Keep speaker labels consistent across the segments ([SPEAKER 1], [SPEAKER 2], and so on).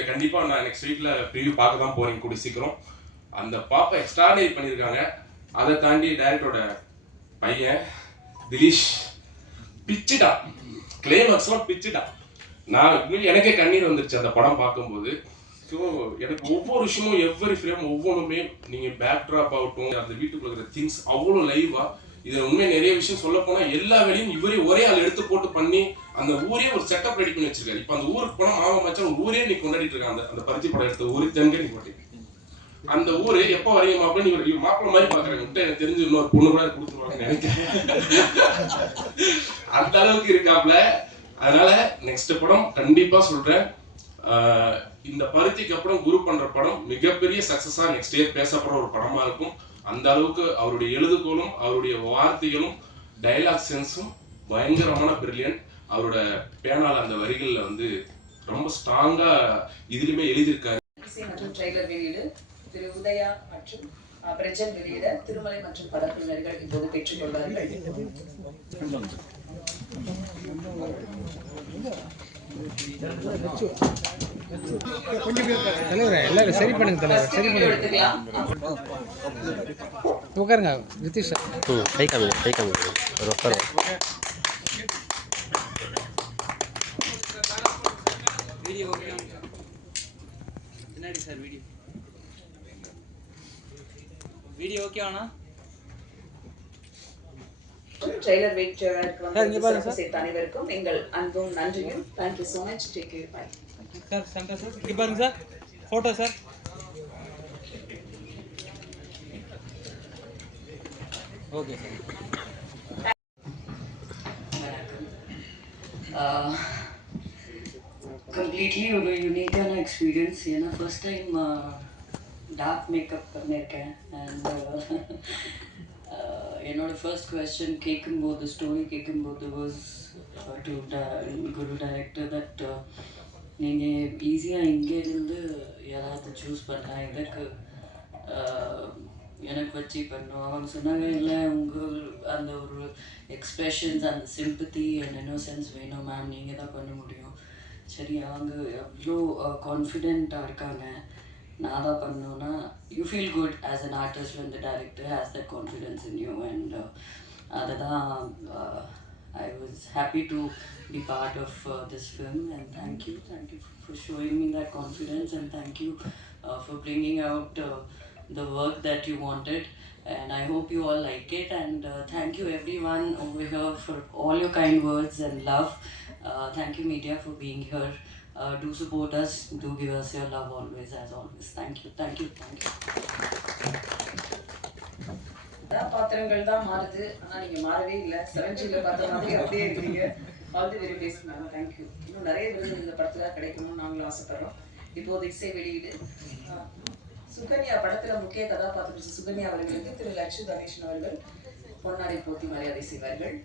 [SPEAKER 1] நீங்கள் கண்டிப்பா நான் நெக்ஸ்ட் வீக்ல ப்ரிவியூ பார்க்க தான் போகிறீங்க கூடி சீக்கிரம். அந்த பாப்பா எக்ஸ்ட்ராடனரி பண்ணியிருக்காங்க அதை தாண்டி டைரக்டரோட பையன் திலீஷ் பிச்சுட்டான் கிளைமேக்ஸ்லாம் பிச்சுட்டான் நான் எனக்கே கண்ணீர் வந்துருச்சு அந்த படம் பார்க்கும்போது. ஸோ எனக்கு ஒவ்வொரு விஷயமும் எவ்வரி ஃப்ரேம் ஒவ்வொன்றுமே நீங்கள் பேக் ட்ராப் ஆகட்டும் அந்த வீட்டுக்குள்ள இருக்கிற திங்ஸ் அவ்வளோ லைவாக இதில் உண்மையை நிறைய விஷயம் சொல்ல போனால் எல்லா வேலையும் இவரே ஒரே ஆள் எடுத்து போட்டு பண்ணி அந்த ஊரே ஒரு செட்டப் ரெடி பண்ணி வச்சிருக்காரு. இப்போ அந்த ஊருக்கு போனால் மாமா மச்சான் ஊரே நீ கொண்டாடிட்டு இருக்காங்க அந்த அந்த பருத்தி படம் எடுத்த ஊரே நீ கோட்டை அந்த ஊரு எப்போ வரீங்க மாப்பிள்ள? நீ இவர் மாப்பிள்ள மாதிரி பாக்குறாங்க. விட்டு எனக்கு தெரிஞ்சு இன்னொரு பொண்ணு கூட கொடுத்துருவாங்கன்னு நினைக்கிறேன். அந்த அளவுக்கு இருக்காப்ல அதனால நெக்ஸ்ட் படம் கண்டிப்பா சொல்றேன். ஆஹ் இந்த பருத்திக்கு அப்புறம் குரு பண்ற படம் மிகப்பெரிய சக்சஸா நெக்ஸ்ட் இயர் பேசப்படுற ஒரு படமா இருக்கும். அந்த அளவுக்கு அவருடைய எழுதுகோலும் அவருடைய வார்த்தைகளும் டைலாக் சென்ஸும் பயங்கரமான பிரில்லியன்ட் அவரோட பேனால அந்த வரிகள்ல வந்து ரொம்ப ஸ்ட்ராங்கா இதுலயுமே எழுதியிருக்காரு.
[SPEAKER 2] இசை மற்றும் ட்ரெய்லர் வெளியீடு திரு உதயா மற்றும் பிரஜன் வெளியிட திருமலை மற்றும் படக்குழுவினர்கள் இப்போது பெற்றுக்கொள்வார்கள்.
[SPEAKER 3] தலைவர் எல்லாரும் சரி பண்ணுங்க தலைவர் சரி பண்ணுங்க. உட்காருங்க நிதிஷ். சார்
[SPEAKER 4] ம் கை காமிங்க கை காமிங்க ஒரு உட்காரு.
[SPEAKER 5] பின்னாடி சார் வீடியோ? வீடியோ ஓகேவாண்ணா?
[SPEAKER 2] ட்ரெய்லர் வெயிட்
[SPEAKER 3] சார், இங்க பாருங்க சார்.
[SPEAKER 2] சேர்த்த அனைவருக்கும் எங்கள் அன்பும் நன்றியும். Thank you so much take care bye
[SPEAKER 5] sir centre sir இங்கே பாருங்க sir photo sir okay sir
[SPEAKER 6] completely ஒரு யூனிக்கான எக்ஸ்பீரியன்ஸ் ஏன்னா ஃபர்ஸ்ட் டைம் டார்க் மேக்கப் பண்ணியிருக்கேன் அண்ட் என்னோட ஃபர்ஸ்ட் கொஸ்டின் கேட்கும்போது ஸ்டோரி கேட்கும்போது was to Guru director that நீங்கள் ஈஸியாக இங்கேருந்து யாராவது சூஸ் பண்ணலாம் எதுக்கு எனக்கு வச்சு பண்ணும்? அவங்க சொன்னாங்க இல்லை உங்கள் அந்த ஒரு எக்ஸ்பிரஷன்ஸ் அந்த சிம்பத்தி அண்ட் இன்னோசென்ஸ் வேணும் மேம் நீங்கள் தான் பண்ண முடியும். சரி அவங்க எவ்வளோ uh, கான்ஃபிடென்ட்டாக இருக்காங்க. Nava Pannona, you feel good as an artist when the director has that confidence in you and uh, uh, I was happy to be part of uh, this film and thank you, thank you for showing me that confidence and thank you uh, for bringing out uh, the work that you wanted and I hope you all like it and thank you everyone over here for all your kind words and love. thank you media for being here. Uh, do support us. Do give us your love always as always. Thank you thank you thank you.
[SPEAKER 2] கதாபாத்திரங்கள் தான் மாறுது. ஆனா நீங்க மாறவே இல்ல. செவன்ஜில பார்த்த மாதிரி அப்படியே இருக்கீங்க. All the very best ma'am thank you இன்னும் நிறைய விருது இந்த படத்துல கிடைக்கணும்னு நாங்களும் ஆசைப்படுறோம். இப்போது இசை வெளியீடு. சுகன்யா படத்துல முக்கிய கதாபாத்திரம் சுகன்யா அவர்களுக்கு திரு லட்சு கணேசன் அவர்கள் பொன்னாடை போட்டி மரியாதை செய்வார்கள்.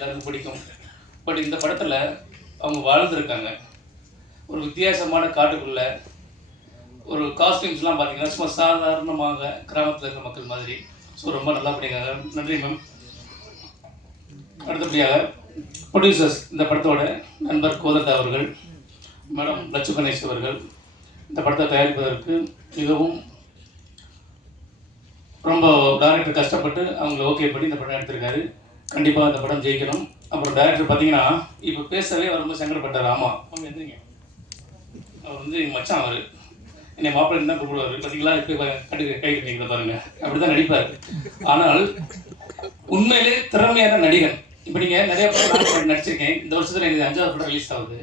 [SPEAKER 7] எல்லாருக்கும் பிடிக்கும். பட் இந்த படத்தில் அவங்க வாழ்ந்துருக்காங்க. ஒரு வித்தியாசமான காட்டுக்குள்ள ஒரு காஸ்டியூம்ஸ்லாம் பார்த்தீங்கன்னா சும்மா சாதாரணமாக கிராமத்தில் இருக்கிற மக்கள் மாதிரி. ஸோ ரொம்ப நல்லா பண்ணியிருக்காங்க. நன்றி மேம் அடுத்தபடியாக ப்ரொடியூசர்ஸ் இந்த படத்தோட நண்பர் கோதத்தா அவர்கள் மேடம் லட்சு கணேஷ் அவர்கள் இந்த படத்தை தயாரிப்பதற்கு மிகவும் ரொம்ப டேரக்டர் கஷ்டப்பட்டு அவங்கள ஓகே பண்ணி இந்த படம் எடுத்திருக்காரு. கண்டிப்பாக இந்த படம் ஜெயிக்கணும். அப்புறம் டேரக்டர் பார்த்தீங்கன்னா இப்போ பேசவே அவர் ரொம்ப சங்கடப்பட்டார். ஆமாம் அவங்க எந்திரிங்க. அவர் வந்து எங்கள் மச்சான் அவர். என்னை மாப்பிள்ளை தான் கூப்பிடுவார். பார்த்தீங்களா இப்போ கட்டு கை கட்டிங்க பாருங்க. அப்படி தான் நடிப்பார். ஆனால் உண்மையிலே திறமையான நடிகன். இப்போ நீங்கள் நிறைய படம் நடிச்சிருக்கேன். இந்த வருஷத்தில் எனக்கு அஞ்சாவது படம் ரிலீஸ் ஆகுது.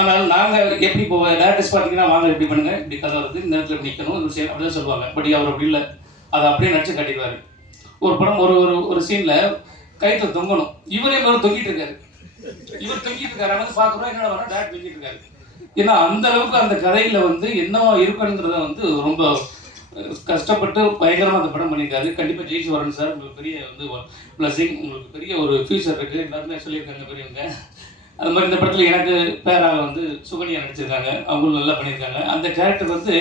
[SPEAKER 7] ஆனால் நாங்கள் எப்படி இப்போ டேரக்டர்ஸ் பார்த்தீங்கன்னா வாங்க இப்படி பண்ணுங்க. இப்படி கதை வருது. இந்த இடத்துல நிற்கணும் இந்த தான் சொல்லுவாங்க. பட் அவர் அப்படி இல்லை. அதை அப்படியே நடிச்சு காட்டிடுவார். ஒரு படம் ஒரு ஒரு ஒரு சீனில் கயிற்று தொங்கணும். இவரே மாதிரி தொங்கிட்டு இருக்காரு. இவர் தொங்கிட்டு இருக்காரு. அவன் வந்து பார்க்குறோம் என்னடா டேட் டேரக்ட் தொங்கிட்டு இருக்காரு. ஏன்னா அந்த அளவுக்கு அந்த கதையில வந்து என்னவா இருக்குன்றத வந்து ரொம்ப கஷ்டப்பட்டு பயங்கரமா அந்த படம் பண்ணியிருக்காரு. கண்டிப்பா ஜெயிச்சு வரணும் சார். உங்களுக்கு பெரிய வந்து பிளஸிங் உங்களுக்கு பெரிய ஒரு ஃபியூச்சர் இருக்கு. எல்லாருமே சொல்லியிருக்காங்க பெரியவங்க. அது மாதிரி இந்த படத்தில் எனக்கு பேராக வந்து சுகன்யா நடிச்சிருக்காங்க. அவங்களும் நல்லா பண்ணியிருக்காங்க. அந்த கேரக்டர் வந்து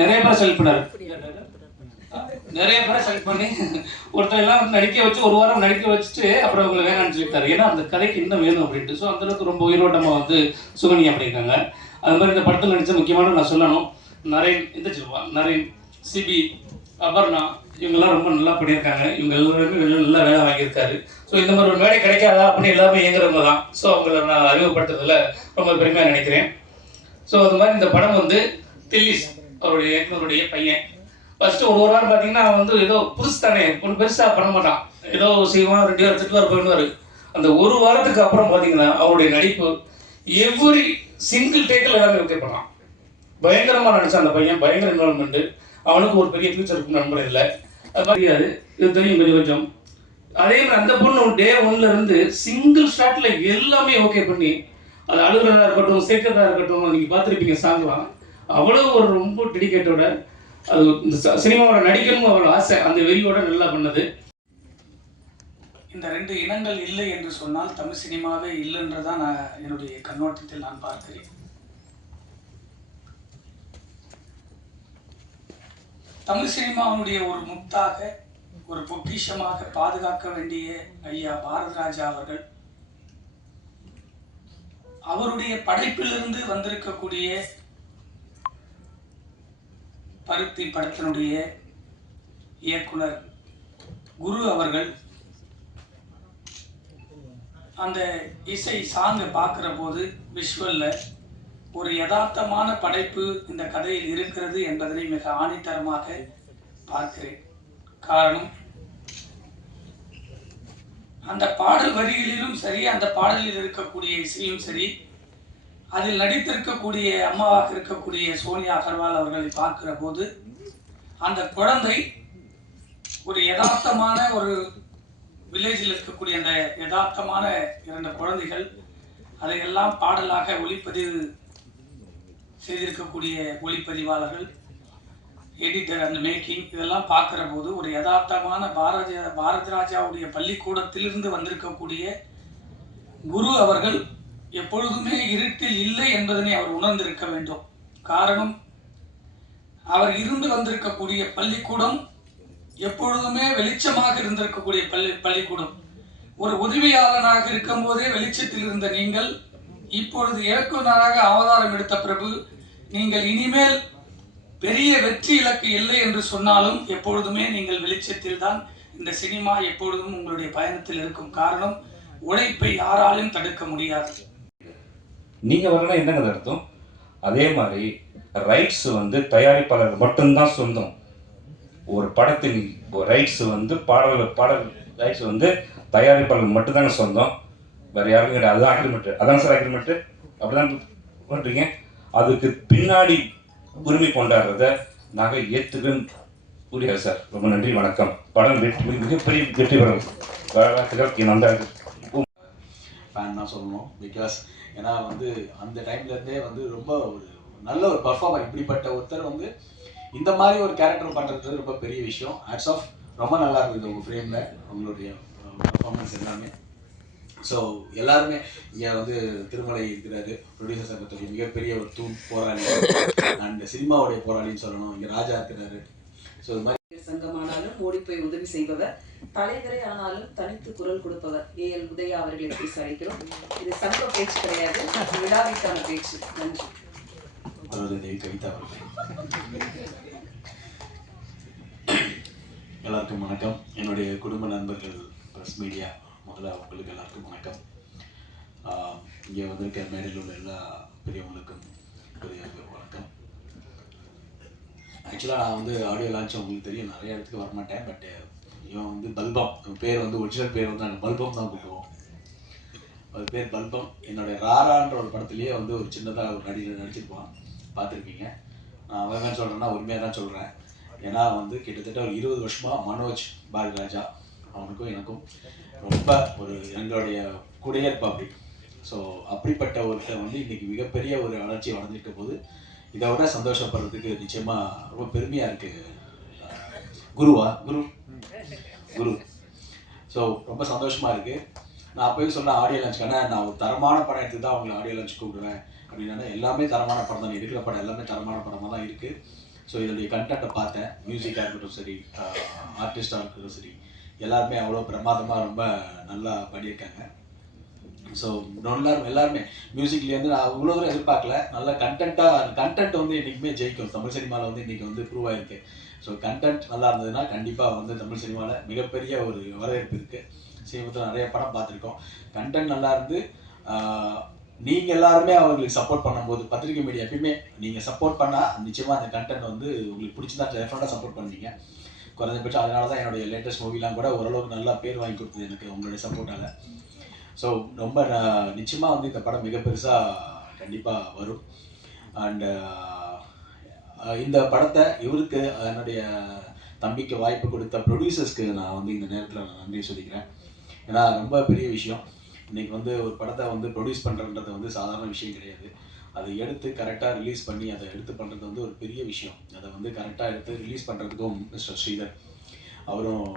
[SPEAKER 7] நிறைய பேர் செல்ஃபிடாரு நிறைய பேரை செலக்ட் பண்ணி ஒருத்தர் எல்லாம் வந்து நடிக்க வச்சு ஒரு வாரம் நடிக்க வச்சுட்டு அப்புறம் அவங்களை வேணாம்னு சொல்லிட்டாரு. ஏன்னா அந்த கதைக்கு இன்னும் வேணும் அப்படின்ட்டு. ஸோ அந்தளவுக்கு ரொம்ப உயிரோட்டமாக வந்து சுகன்யா அப்படிங்காங்க அது மாதிரி இந்த படத்தில் நடித்த முக்கியமான நான் சொல்லணும். நரேன் இந்த சொல்லுவான் நரேன் சிபி அபர்ணா இவங்கெல்லாம் ரொம்ப நல்லா பண்ணியிருக்காங்க. இவங்க எல்லாருமே நல்லா வேலை வாங்கியிருக்காரு. ஸோ இந்த மாதிரி ஒரு மேடை கிடைக்காதா அப்படின்னு எல்லாமே இயங்குறவங்க தான். ஸோ அவங்கள நான் அறிமுகப்படுத்துறதுல ரொம்ப பெருமையாக நினைக்கிறேன். ஸோ அது மாதிரி இந்த படம் வந்து தில்லிஸ் அவருடைய இயக்குனருடைய பையன். ஃபர்ஸ்ட் ஒரு ஒரு வாரம் பார்த்தீங்கன்னா அவன் வந்து ஏதோ புதுசு தானே ஒன்றும் பெருசாக பண்ண மாட்டான். ஏதோ செய்வான் ரெண்டு வாரம் திட்டுவார் போயிடுவார். அந்த ஒரு வாரத்துக்கு அப்புறம் பார்த்தீங்கன்னா அவருடைய நடிப்பு எவ்ரி சிங்கிள் டேக்கில் எல்லாமே ஓகே பண்ணான். பயங்கரமாக நடித்தான் அந்த பையன் பயங்கர இன்வால்மெண்ட்டு அவனுக்கு ஒரு பெரிய ஃபியூச்சர் இருக்குன்னு நண்பர் இல்லை. அது தெரியாது இது தெரியும் கொஞ்சம் கொஞ்சம். அதே மாதிரி அந்த பொண்ணு டே ஒன்ல இருந்து சிங்கிள் ஷாட்ல எல்லாமே ஓகே பண்ணி அது அழுகிறதா இருக்கட்டும் சேர்க்கிறதா இருக்கட்டும் நீங்கள் பார்த்துருப்பீங்க சாங்லாம் அவ்வளோ ஒரு ரொம்ப டெடிக்கேட்டோட அது இந்த சினிமாவோட நடிக்கணும் அவரோட ஆசை அந்த வெறியோட நல்லா பண்ணது.
[SPEAKER 8] இந்த ரெண்டு இனங்கள் இல்லை என்று சொன்னால் தமிழ் சினிமாவே இல்லைன்றதான் நான் என்னுடைய கண்ணோட்டத்தில் நான் பார்க்கிறேன். தமிழ் சினிமாவுடைய ஒரு முத்தாக ஒரு பொக்கிஷமாக பாதுகாக்க வேண்டிய ஐயா பாரதராஜா அவர்கள் அவருடைய படைப்பிலிருந்து வந்திருக்கக்கூடிய பருத்தி படத்தினுடைய இயக்குனர் குரு அவர்கள் அந்த இசை சாங்கை பார்க்குற போது விஷுவலில் ஒரு யதார்த்தமான படைப்பு இந்த கதையில் இருக்கிறது என்பதனை மிக ஆணித்தரமாக பார்க்கிறேன். காரணம் அந்த பாடல் வரிகளிலும் சரி அந்த பாடலில் இருக்கக்கூடிய இசையும் சரி அதில் நடித்திருக்கக்கூடிய அம்மாவாக இருக்கக்கூடிய சோனியா அகர்வால் அவர்களை பார்க்கிற போது அந்த குழந்தை ஒரு யதார்த்தமான ஒரு வில்லேஜில் இருக்கக்கூடிய அந்த யதார்த்தமான இரண்டு குழந்தைகள் அதையெல்லாம் பாடலாக ஒளிப்பதிவு செய்திருக்கக்கூடிய ஒளிப்பதிவாளர்கள் எடிட்டர் அந்த மேக்கிங் இதெல்லாம் பார்க்குற போது ஒரு யதார்த்தமான பாரத பாரதி ராஜாவுடைய பள்ளிக்கூடத்திலிருந்து வந்திருக்கக்கூடிய குரு அவர்கள் எப்பொழுதுமே இருட்டில் இல்லை என்பதனை அவர் உணர்ந்திருக்க வேண்டும். காரணம் அவர் இருந்து வந்திருக்கக்கூடிய பள்ளிக்கூடம் எப்பொழுதுமே வெளிச்சமாக இருந்திருக்கக்கூடிய பள்ளி பள்ளிக்கூடம். ஒரு உதவியாளனாக இருக்கும்போதே வெளிச்சத்தில் இருந்த நீங்கள் இப்பொழுது இயக்குநராக அவதாரம் எடுத்த பிரபு நீங்கள் இனிமேல் பெரிய வெற்றி இலக்கு இல்லை என்று சொன்னாலும் எப்பொழுதுமே நீங்கள் வெளிச்சத்தில் தான் இந்த சினிமா எப்பொழுதும் உங்களுடைய பயணத்தில் இருக்கும். காரணம் உழைப்பை யாராலும் தடுக்க முடியாது.
[SPEAKER 9] நீங்கள் வரலாம் என்னங்க அர்த்தம்? அதே மாதிரி ரைட்ஸ் வந்து தயாரிப்பாளர் மட்டும்தான் சொந்தம். ஒரு படத்தின் ரைட்ஸ் வந்து பாடல் பாடல் ரைட்ஸ் வந்து தயாரிப்பாளர் மட்டும்தாங்க சொந்தம். வேறு யாருக்கும் கிடையாது. அதுதான் அக்ரிமெண்ட் அதான் சார் அக்ரிமெண்ட்டு அப்படிதான் பண்ணுறீங்க அதுக்கு பின்னாடி உரிமை கொண்டாடுறத நாங்கள் ஏற்றுக்க புரியாது சார். ரொம்ப நன்றி. வணக்கம். படம் வெற்றி மிகப்பெரிய வெற்றி பெறும். வாழ்த்துக்கள். நன்றாக
[SPEAKER 10] ஃபேன் தான் சொல்லணும். பிகாஸ் ஏன்னா வந்து அந்த டைம்லேருந்தே வந்து ரொம்ப ஒரு நல்ல ஒரு பர்ஃபார்மர் இப்படிப்பட்ட ஒருத்தர் வந்து இந்த மாதிரி ஒரு கேரக்டர் பண்ணுறது ரொம்ப பெரிய விஷயம். ஆட்ஸ் ஆஃப் ரொம்ப நல்லா இருந்தது உங்கள் ஃப்ரேமில் உங்களுடைய பர்ஃபார்மன்ஸ் எல்லாமே. ஸோ எல்லாருமே இங்கே வந்து திருமலை இருக்கிறாரு ப்ரொடியூசர் சங்கத்துடைய மிகப்பெரிய ஒரு தூண் போராளி. அண்ட் சினிமாவுடைய போராளின்னு சொல்லணும். இங்கே ராஜா இருக்கிறாரு. ஸோ இது மாதிரி
[SPEAKER 2] ஓடி போய் உதவி செய்பவர். தலைவரே ஆனாலும் தனித்து குரல் கொடுப்பவர். ஏ. எல். உதயா அவர்களை பேச அழைக்கிறோம். இது சங்க பேச்சு கிடையாது. விழாவிற்கான பேச்சு. நன்றி.
[SPEAKER 10] கவிதா எல்லாருக்கும் வணக்கம். என்னுடைய குடும்ப நண்பர்கள் ப்ரெஸ் மீடியா முதல்ல உங்களுக்கு எல்லாருக்கும் வணக்கம். இங்கே வந்திருக்க மேடையில் உள்ள எல்லா பெரியவங்களுக்கும் பெரிய வணக்கம். ஆக்சுவலாக நான் வந்து ஆடியோ லான்ச் உங்களுக்கு தெரியும். நிறைய இடத்துக்கு வரமாட்டேன். பட் uh, இவன் வந்து பல்பம். பேர் வந்து ஒரிஜினல் பேர் வந்து நாங்கள் பல்பம் தான் கூப்பிடுவோம் அது பேர் பல்பம். என்னுடைய ராரான்ற ஒரு படத்துலேயே வந்து ஒரு சின்னதாக ஒரு நடிகர் நடிச்சிருப்பான். பார்த்துருப்பீங்க. நான் அவன் சொல்கிறேன்னா உண்மையாக தான் சொல்கிறேன் ஏன்னா வந்து கிட்டத்தட்ட ஒரு இருபது வருஷமாக மனோஜ் பாரதிராஜா அவனுக்கும் எனக்கும் ரொம்ப ஒரு எங்களுடைய கூடயே இருப்பா அப்படி ஸோ அப்படிப்பட்ட ஒருத்தர் வந்து இன்றைக்கி மிகப்பெரிய ஒரு வளர்ச்சி வளர்ந்துருக்க போது இதை விட சந்தோஷப்படுறதுக்கு நிச்சயமாக ரொம்ப பெருமையாக இருக்குது குருவா? குரு? குரு. ஸோ ரொம்ப சந்தோஷமாக இருக்குது நான் அப்போயும் சொன்ன ஆடியோ லான்ச் ஆனால் நான் ஒரு தரமான படம் எடுத்து தான் அவங்களை ஆடியோ லான்ச் கூப்பிடுவேன் அப்படின்னா எல்லாமே தரமான படம் தான் இருக்கிற படம் எல்லாமே தரமான படமாக தான் இருக்குது ஸோ இதோடைய கண்டென்ட்டை பார்த்தேன். மியூசிக்காக இருக்கட்டும் சரி ஆர்டிஸ்டாக இருக்கட்டும் சரி எல்லாருமே அவ்வளோ பிரமாதமாக ரொம்ப நல்லா பண்ணியிருக்காங்க. ஸோ எல்லாரும் எல்லாருமே மியூசிக்லேருந்து நான் இவ்வளோ தூரம் எதிர்பார்க்கல. நல்ல கண்டென்ட்டாக கண்டென்ட் வந்து என்றைக்குமே ஜெயிக்கும். தமிழ் சினிமாவில் வந்து இன்றைக்கி வந்து ப்ரூவ் ஆயிருக்கு. ஸோ கண்டென்ட் நல்லா இருந்ததுன்னா கண்டிப்பாக வந்து தமிழ் சினிமாவில் மிகப்பெரிய ஒரு வரவேற்பு இருக்குது சமீபத்தில் நிறைய படம் பார்த்துருக்கோம். கண்டென்ட் நல்லா இருந்து நீங்கள் எல்லாருமே அவங்களுக்கு சப்போர்ட் பண்ணும்போது பத்திரிகை மீடியா எப்பயுமே நீங்கள் சப்போர்ட் பண்ணால் நிச்சயமாக அந்த கண்டென்ட் வந்து உங்களுக்கு பிடிச்சதா டெஃபினட்டாக சப்போர்ட் பண்ணுவீங்க. குறைஞ்சபட்சம் அதனால தான் என்னுடைய லேட்டஸ்ட் மூவிலாம் கூட ஓரளவுக்கு நல்லா பேர் வாங்கி கொடுத்தது எனக்கு உங்களுடைய சப்போர்ட்டால் ஸோ ரொம்ப நான் நிச்சயமாக வந்து இந்த படம் மிக பெருசாக கண்டிப்பாக வரும். அண்டு இந்த படத்தை இவருக்கு என்னுடைய தம்பிக்கு வாய்ப்பு கொடுத்த ப்ரொடியூசர்ஸ்க்கு நான் வந்து இந்த நேரத்தில் நான் நன்றி சொல்லிக்கிறேன். ஏன்னா ரொம்ப பெரிய விஷயம். இன்றைக்கி வந்து ஒரு படத்தை வந்து ப்ரொடியூஸ் பண்ணுறன்றது வந்து சாதாரண விஷயம் கிடையாது. அதை எடுத்து கரெக்டாக ரிலீஸ் பண்ணி அதை எடுத்து பண்ணுறது வந்து ஒரு பெரிய விஷயம். அதை வந்து கரெக்டாக எடுத்து ரிலீஸ் பண்ணுறதுக்கும் மிஸ்டர் ஸ்ரீதர் அவரும்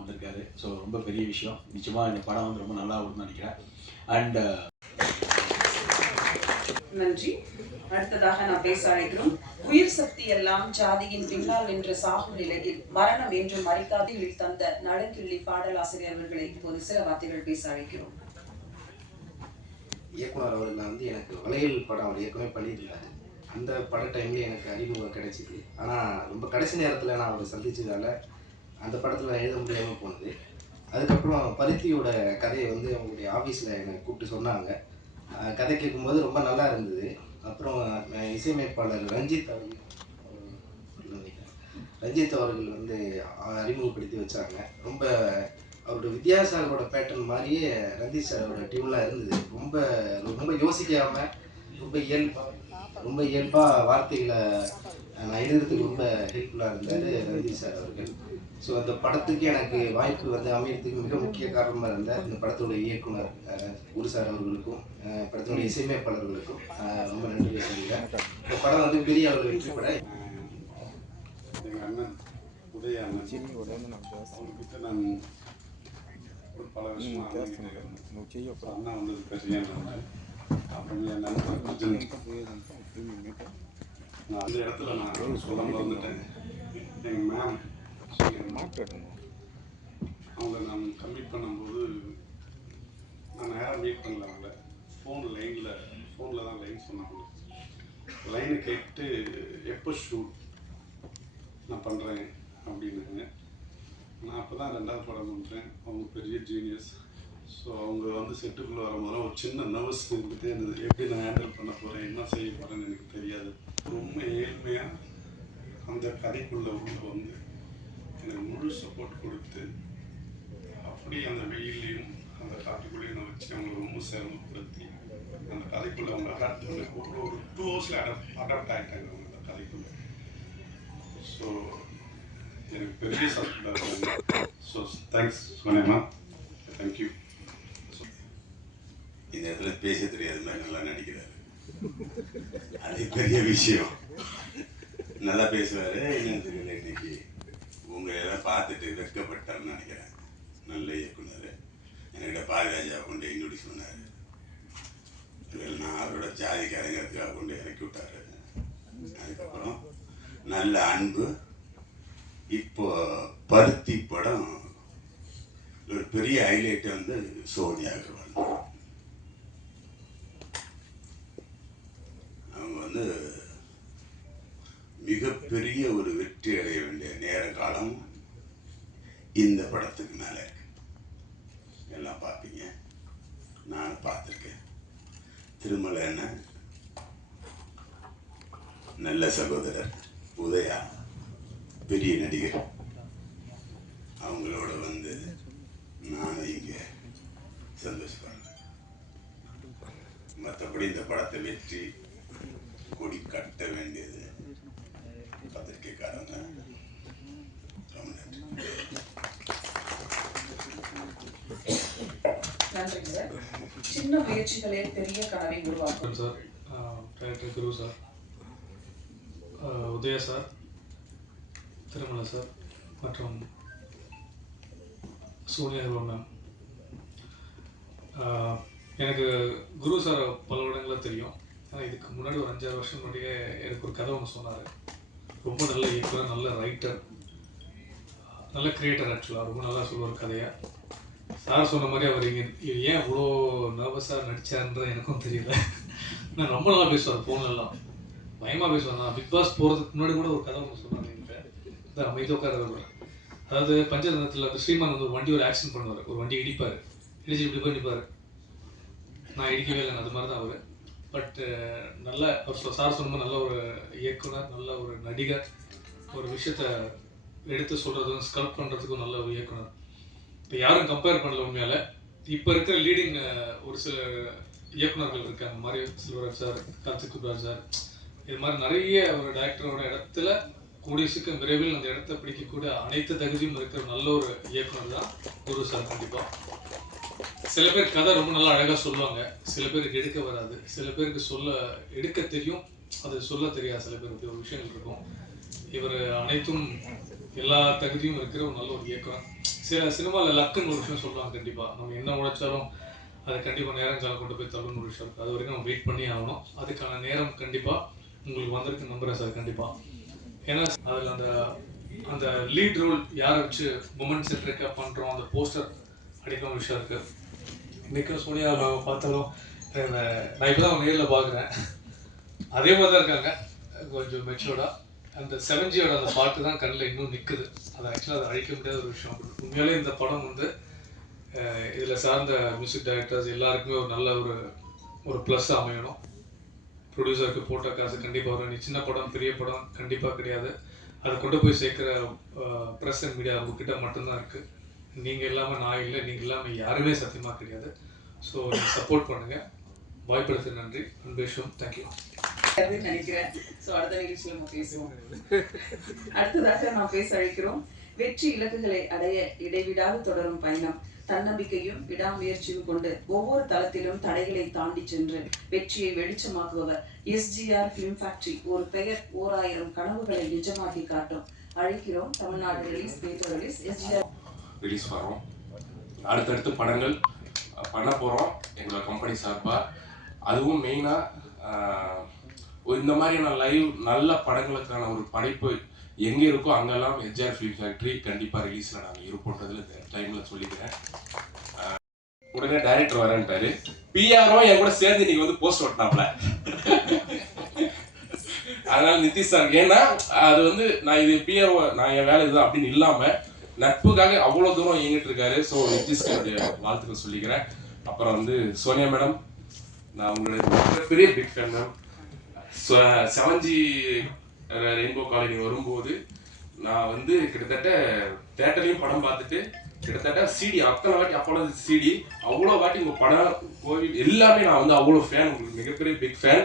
[SPEAKER 10] வந்திருக்காரு. ஸோ ரொம்ப பெரிய விஷயம். நிச்சயமாக இந்த படம் வந்து ரொம்ப நல்லா வரும்னு நினைக்கிறேன். அண்ட்
[SPEAKER 2] நன்றி. அடுத்ததாக நான் பேச அழைக்கிறோம். உயிர் சக்தி எல்லாம் ஜாதியின் பின்னால் வென்ற சாகும் நிலையில் மரணம் என்று மறிக்காதில் தந்த நலங்கிள்ளி பாடலாசிரியர் அவர்களை இப்போது சில வார்த்தைகள் பேச அழைக்கிறோம்.
[SPEAKER 11] இயக்குனர் அவர்கள் வந்து எனக்கு வளையல் படம் அவர் ஏற்கனவே பண்ணியிருந்தாரு. அந்த பட டைம்ல எனக்கு அறிமுகம் கிடைச்சிது. ஆனால் ரொம்ப கடைசி நேரத்தில் நான் அவரை சந்திச்சதால அந்த படத்தில் எழுத முடியாமல் போனது. அதுக்கப்புறம் பருத்தியோட கதையை வந்து அவங்களுடைய ஆஃபீஸில் என்னை கூப்பிட்டு சொன்னாங்க. கதை கேட்கும்போது ரொம்ப நல்லா இருந்தது. அப்புறம் இசையமைப்பாளர் ரஞ்சித் அவர்கள் அவர் ரஞ்சித் அவர்கள் வந்து அறிமுகப்படுத்தி வச்சாங்க. ரொம்ப அவரோட வித்யாசாரோட பேட்டர்ன் மாதிரியே ரஞ்சித் சாரோட டியூன்லாம் இருந்தது. ரொம்ப ரொம்ப யோசிக்காமல் ரொம்ப இயல்பாக ரொம்ப இயல்பாக வார்த்தைகளை நான் எழுதுறதுக்கு ரொம்ப ஹெல்ப்ஃபுல்லாக இருந்தார் ரஞ்சித் சார் அவர்கள். ஸோ அந்த படத்துக்கு எனக்கு வாய்ப்பு வந்து அமையறதுக்கு மிக முக்கிய காரணமாக இருந்தார் இந்த படத்தோட இயக்குனர் அஹ், குரு சார் அவர்களுக்கும் அஹ், இசையமைப்பாளர்களுக்கும் ரொம்ப நன்றி சொல்லிக்கிறேன் இந்த படம் வந்து பெரிய அளவில் வெற்றி பட
[SPEAKER 12] எங்கள் அண்ணன் உதய அண்ணன் அவர்கிட்ட நான் ஒரு பல வருஷமா அண்ணா வந்தது அப்புறம் என் நண்பர் நான் அந்த இடத்துல நான் சொல்ல வந்துட்டேன். எங்கள் மேம் அவங்கள நான் கம்மிட் பண்ணும்போது நான் நேராக மீட் பண்ணல அவங்கள. ஃபோன் லைனில் ஃபோனில் தான் லைன் சொன்னாங்க. லைனை கேட்டு எப்போ ஷூட் நான் பண்ணுறேன் அப்படின்னாங்க. நான் அப்போ தான் ரெண்டாவது படம் பண்ணுறேன் அவங்க பெரிய ஜீனியஸ் ஸோ அவங்க வந்து செட்டுக்குள்ளே வரும்போது ஒரு சின்ன நர்வஸ் இருந்துகிட்டே இருந்தது. எப்படி நான் ஹேண்டில் பண்ண போகிறேன் என்ன செய்ய போகிறேன்னு எனக்கு தெரியாது. ரொம்ப ஏழ்மையாக அந்த கதைக்குள்ளே உள்ள வந்து எனக்கு முழு சப்போர்ட் கொடுத்து அப்படி அந்த வெயிலையும் அந்த காட்டுக்குள்ளேயும் நான் வச்சு அவங்களை ரொம்ப சிரமப்படுத்தி அந்த கதைக்குள்ளே அவங்க அடாப்ட் பண்ணி ஒரு ஒரு டூ ஹவர்ஸில் அடாப்ட் அடாப்ட் ஆகிட்டாங்க அவங்க அந்த கதைக்குள்ளே. ஸோ எனக்கு பெரிய சப்போர்ட்டாக இருக்காங்க ஸோ தேங்க்ஸ் சொன்னேம்மா தேங்க்யூ
[SPEAKER 13] இந்த இடத்துல பேச தெரியாத மாதிரி நல்லா நடிக்கிறாரு. அது பெரிய விஷயம். நல்லா பேசுவார் என்னன்னு தெரியல இன்னைக்கு. உங்களை எல்லாம் பார்த்துட்டு வெட்கப்பட்டார்னு நினைக்கிறேன். நல்ல இயக்குனர். என்கிட்ட பாரதிராஜா கொண்டு இன்னொடி சொன்னார். நான் அவரோட ஜாதிக்காரங்கிறதுக்காக கொண்டு இறக்கி விட்டாரு. அதுக்கப்புறம் நல்ல அன்பு. இப்போ பருத்தி படம் ஒரு பெரிய ஹைலைட் வந்து சோனியா அகர்வால். அவங்க வந்து மிகப்பெரிய ஒரு வெற்றி அடைய வேண்டிய நேர காலம் இந்த படத்துக்கு மேலே இருக்கு. எல்லாம் பார்ப்பீங்க நான் பார்த்துருக்கேன். திருமலை என்ன நல்ல சகோதரர் உதயா பெரிய நடிகர். அவங்களோட வந்து நானும் இங்கே சந்தோஷப்படுறேன். மற்றபடி இந்த படத்தை வெற்றி கொடி கட்ட வேண்டியது
[SPEAKER 2] சார் சின்ன முயற்சிகளே பெரிய கனவை உருவாக்கும்.
[SPEAKER 14] Sir director Guru sir. Udaya sir Thirumalai sir மற்றும் சோனியா மேம் எனக்கு குரு சார் பல இடங்களில் தெரியும். ஆனால் இதுக்கு முன்னாடி ஒரு அஞ்சாறு வருஷம் முன்னாடியே எனக்கு ஒரு கதை ஒன்று சொன்னார். ரொம்ப நல்ல இயக்குனர் நல்ல ரைட்டர் நல்ல கிரியேட்டர் ஆக்சுவலாக ரொம்ப நல்லா சொல்லுவார் கதையாக சார் சொன்ன மாதிரி அவர் இங்கே ஏன் இவ்வளோ நர்வஸாக நடிச்சாருன்ற எனக்கும் தெரியல. நான் ரொம்ப நல்லா பேசுவார் ஃபோன்லலாம் பயமாக பேசுவார். நான் பிக் பாஸ் போகிறதுக்கு முன்னாடி கூட ஒரு கதை ஒன்று சொன்னாங்க இந்த அமைதி உட்கார அதாவது பஞ்சதந்திரத்தில் அந்த ஸ்ரீமான் வந்து ஒரு வண்டி ஒரு ஆக்சிடென்ட் பண்ணுவார். ஒரு வண்டி இடிப்பார். இடிச்சு இப்படி போய் நிற்பார் நான் இடிக்கவே இல்லை அது மாதிரி தான் அவர். பட்டு நல்ல அவர் சார் சொன்ன நல்ல ஒரு இயக்குனர் நல்ல ஒரு நடிகர். ஒரு விஷயத்த எடுத்து சொல்கிறதும் ஸ்கல்ப் பண்ணுறதுக்கும் நல்ல ஒரு இயக்குனர். இப்போ யாரும் கம்பேர் பண்ணல உண்மையால. இப்போ இருக்கிற லீடிங் ஒரு சில இயக்குனர்கள் இருக்காங்க. மாதிரி செல்வராஜ் சார் கார்த்திக் குப்ராஜ் சார். இது மாதிரி நிறைய ஒரு டைரக்டரோட இடத்துல கூடிய சீக்கிரம் விரைவில் அந்த இடத்த பிடிக்கக்கூடிய அனைத்து தகுதியும் இருக்கிற நல்ல ஒரு இயக்குனர் தான் குரு சார் கண்டிப்பாக சில பேர் கதை ரொம்ப நல்லா அழகாக சொல்லுவாங்க. சில பேருக்கு எடுக்க வராது. சில பேருக்கு சொல்ல எடுக்க தெரியும். அது சொல்ல தெரியாது. சில பேருக்கு ஒரு விஷயங்கள் இருக்கும். இவர் அனைத்தும் எல்லா தகுதியும் இருக்கிற ஒரு நல்ல ஒரு இயக்கம் சில சினிமாவில் லக்குன்னு ஒரு விஷயம் சொல்லுவாங்க கண்டிப்பாக நம்ம என்ன உழைச்சாலும் அதை கண்டிப்பாக நேரம் காலம் கொண்டு போய் தள்ளுன்னு ஒரு விஷயம் இருக்குது அது வரைக்கும் நம்ம வெயிட் பண்ணி ஆகணும். அதுக்கான நேரம் கண்டிப்பாக உங்களுக்கு வந்திருக்கு நம்புகிறேன் சார் கண்டிப்பாக ஏன்னா அதில் அந்த அந்த லீட் ரோல் யாரை வச்சு உமன் சென்ட்ரிக்காக பண்ணுறோம் அந்த போஸ்டர் அடிக்கும் விஷயம் இருக்குது இன்றைக்கும் சோனியா அவங்க பார்த்தாலும் நான் இப்போ தான் நேரில் பார்க்குறேன் அதே மாதிரி தான் இருக்காங்க. கொஞ்சம் மெச்சூர்டாக அந்த செவன்ஜியோட அந்த பாட்டு தான் கண்ணில் இன்னும் நிற்குது அது ஆக்சுவலாக அதை அழிக்க முடியாத ஒரு விஷயம். உண்மையாலே இந்த படம் வந்து இதில் சார்ந்த மியூசிக் டைரக்டர்ஸ் எல்லாருக்குமே ஒரு நல்ல ஒரு ஒரு ப்ளஸ் அமையணும். ப்ரொடியூசருக்கு போட்ட காசு கண்டிப்பாக வரும். நீ சின்ன படம் பெரிய படம் கண்டிப்பாக கிடையாது. அதை கொண்டு போய் சேர்க்குற ப்ரெஸ் அண்ட் மீடியா உங்ககிட்ட மட்டும்தான் இருக்குது நீங்கள் இல்லாமல் நான் இல்லை நீங்கள் இல்லாமல் யாருமே சத்தியமாக கிடையாது. ஸோ நீங்கள் சப்போர்ட் பண்ணுங்கள் வாய்ப்பு நன்றி. அன்பேஷும் தேங்க்யூ
[SPEAKER 2] நினைக்கிறேன். ஸோ அடுத்த நிகழ்ச்சியில் நம்ம பேசுவோம். அடுத்ததாக நாம் பேச அழைக்கிறோம். வெற்றி இலக்குகளை அடைய இடைவிடாது தொடரும் பயணம். தன்னம்பிக்கையும் விடாமுயற்சியும் கொண்டு ஒவ்வொரு தளத்திலும் தடைகளை தாண்டி சென்று வெற்றியை வெளிச்சமாக்குபவர் எஸ்ஜிஆர் ஃபிலிம் ஃபேக்டரி ஒரு பெயர் ஓர் ஆயிரம் கனவுகளை நிஜமாக்கி காட்டும். அழைக்கிறோம். Tamil Nadu release paper release SGR
[SPEAKER 1] release வரோம். அடுத்தடுத்து படங்கள் பண்ண போகிறோம் எங்களோட கம்பெனி சார்பாக அதுவும் மெயினாக இந்த மாதிரியான லைவ் நல்ல படங்களுக்கான ஒரு படைப்பு எங்கே இருக்கோ அங்கெல்லாம் எஜ்ஆர் ஃபிலிம் ஃபேக்ட்ரி கண்டிப்பாக ரிலீஸில் நாங்கள் இருப்போன்றதில் இந்த டைமில் சொல்லிக்கிறேன். உடனே டைரக்டர் வரேன்ட்டாரு. பிஆர்ஓ என் கூட சேர்ந்து இன்னைக்கு வந்து போஸ்ட் ஓட்டினாப்ல. அதனால நிதிஷ் சார் ஏன்னா அது வந்து நான் இது பிஆர்ஓ நான் என் வேலை இதுதான் அப்படின்னு இல்லாமல் நட்புக்காக அவ்வளோ தூரம் இயங்கிட்டு இருக்காரு. ஸோ நிதிஷ்க்கு என்னுடைய வாழ்த்துக்கள் சொல்லிக்கிறேன். அப்புறம் வந்து சோனியா மேடம் நான் உங்களுடைய மிகப்பெரிய big fan ma'am seven G rainbow colony வரும்போது நான் வந்து கிட்டத்தட்ட தேட்டர்லையும் படம் பார்த்துட்டு கிட்டத்தட்ட சிடி அத்தனை வாட்டி அப்போல சிடி அவ்வளோ வாட்டி உங்கள் படம் கோவில் எல்லாமே நான் வந்து அவ்வளோ ஃபேன் உங்களுக்கு மிகப்பெரிய பிக் ஃபேன்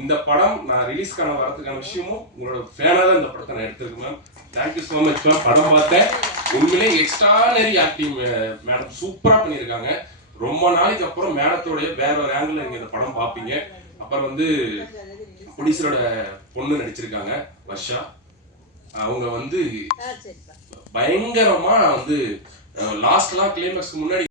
[SPEAKER 1] இந்த படம் நான் ரிலீஸ்க்கான வரதுக்கான விஷயமும் உங்களோட ஃபேனாக தான் இந்த படத்தை நான் எடுத்திருக்கேன் ma'am thank you so much ma'am படம் பார்த்தேன். உண்மையிலே எக்ஸ்ட்ரானரி ஆக்டிங் மேடம் சூப்பராக பண்ணியிருக்காங்க. ரொம்ப நாளைக்கு அப்புறம் மேடத்தோடைய வேற ஒரு ஆங்கிள் நீங்கள் இந்த படம் பார்ப்பீங்க. அப்புறம் வந்து ப்ரொடியூசரோட பொண்ணு நடிச்சிருக்காங்க வர்ஷா. அவங்க வந்து பயங்கரமா வந்து லாஸ்ட்லாம் கிளைமேக்ஸ்க்கு முன்னாடி